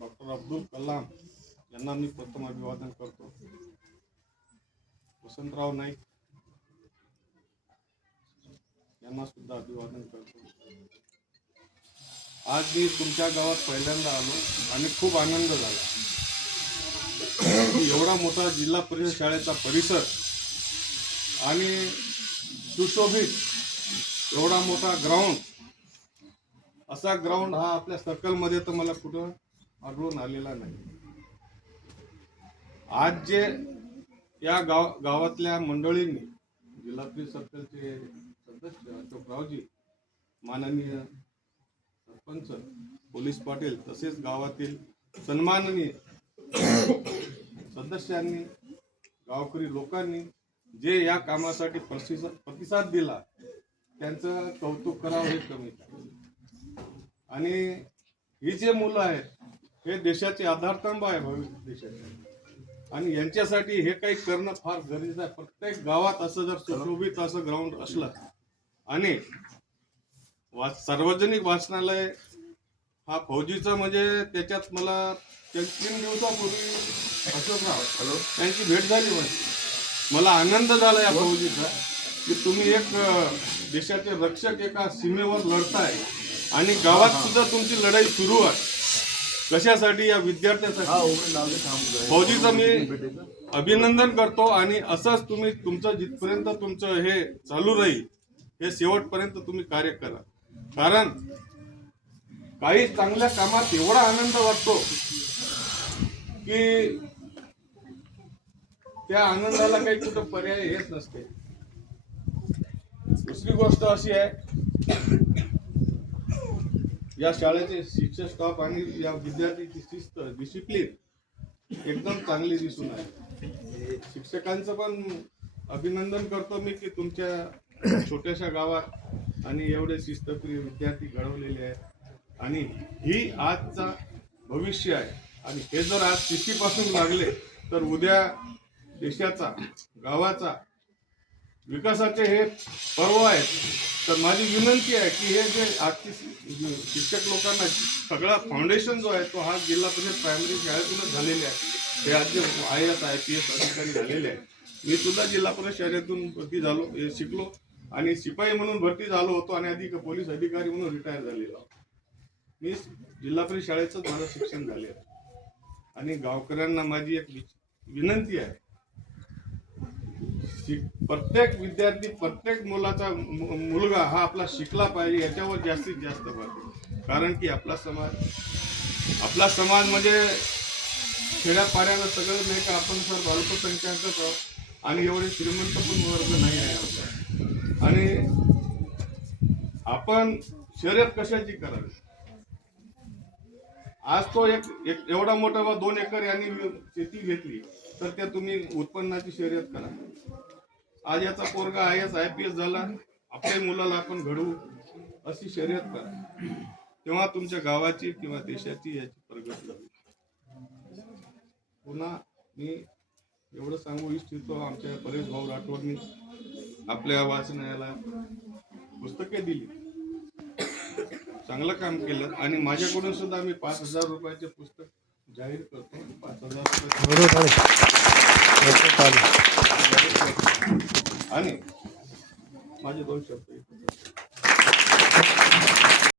Doctor Abdul Kalam यांना मी प्रथम अभिवादन करतो. वसंतराव नाईक यांना सुद्धा अभिवादन करतो. आज मी तुमच्या गावात पहिल्यांदा आलो आणि खूप आनंद झाला. एवढा मोठा जिल्हा परिषद शाळेचा परिसर आणि सुशोभित एवढा मोठा ग्राउंड, असा ग्राउंड हा आपल्या सर्कलमध्ये तर मला कुठं आढळून आलेला नाही. आज जे या गावातल्या मंडळींनी, जिल्हा परिषद सर्कलचे सदस्य अशोकरावजी, माननीय सरपंच, पोलीस पाटील, तसेच गावातील सन्माननीय सदस्यांनी, गावकरी लोकांनी जे या कामासाठी प्रतिसाद दिला, त्यांचं कौतुक करावं हे कमी. आणि ही जे मुलं आहेत हे देशाचे आधारस्तंभ आहे, भविष्य देशाचे, आणि यांच्यासाठी हे काही करणं फार गरजेचं आहे. प्रत्येक गावात असं जर सुशोभित असं ग्राउंड असलं आणि सार्वजनिक वाचनालय हा फौजीचा, म्हणजे त्याच्यात मला 3 दिवसापूर्वी अशोकराव त्यांची भेट झाली. मला आनंद झाला या फौजीचा की तुम्ही एक देशाचे रक्षक एका सीमेवर लढताय आणि गावात सुद्धा तुमची लढाई सुरू आहे. कशासाठी? या विद्यार्थ्यांसाठी. फौजीचं मी अभिनंदन करतो आणि असंच तुम्ही तुमचं जिथपर्यंत तुमचं हे चालू राहील हे शेवटपर्यंत तुम्ही कार्य करा. कारण काही चांगल्या कामात एवढा आनंद वाटतो की त्या आनंदाला काही कुठं पर्याय येत नसते. दुसरी गोष्ट अशी आहे, या शाळेचे शिक्षक स्टाफ आणि या विद्यार्थ्यांची शिस्त, डिसिप्लिन एकदम चांगली दिसून आहे. शिक्षकांचं पण अभिनंदन करतो मी की तुमच्या छोट्याशा गावात आणि एवढे शिस्तप्रिय विद्यार्थी घडवलेले आहेत. आणि ही आजचा भविष्य आहे. आणि हे जर आज शिस्तीपासून लागले तर उद्या देशाचा, गावाचा विकासाचे हे पर्व आहेत. तर माझी विनंती आहे की हे जे आजची शिक्षक लोकांना सगळा फाउंडेशन जो आहे तो हा जिल्हा परिषद प्रायमरी शाळेतूनच झालेले आहे. हे आज जे IAS IPS अधिकारी झालेले आहेत. मी सुद्धा जिल्हा परिषद शाळेतून भरती झालो, हे शिकलो आणि शिपाई म्हणून भरती झालो होतो आणि आधी पोलीस अधिकारी म्हणून रिटायर झालेलो. मी जिल्हा परिषद शाळेचंच माझं शिक्षण झाले. आणि गावकऱ्यांना माझी एक विनंती आहे, प्रत्येक विद्यार्थी, प्रत्येक मुलगा हा आपला शिकला पाहिजे, याच्यावर जास्तीत जास्त भर. कारण की आपला समाज म्हणजे खेड्यापाड्याला सगळं नाही का, आपण सर अल्पसंख्याकच आहोत आणि एवढे श्रीमंत पण वर्ग नाही आहे आपला. आणि आपण शर्यत कशाची करावी? आज तो एक एवढा मोठा 2 एकर यांनी शेती घेतली तर त्या तुम्ही उत्पन्नाची शर्यत करा. आज याचा पोरगा IAS IPS झाला, आपल्या मुलाला आपण घडवू अशी शर्यत करा, तेव्हा तुमच्या गावाची किंवा देशाची याची प्रगती होईल. पुन्हा मी एवढं सांगू इच्छितो, आमच्या परेश भाऊ राठोडनी आपल्या वाचनालयाला पुस्तके दिली, चांगलं काम केलं. आणि माझ्याकडून सुद्धा मी 5,000 रुपयाचे पुस्तक जाहीर करतो. 5,000 रुपये आणि माझे 2 शब्द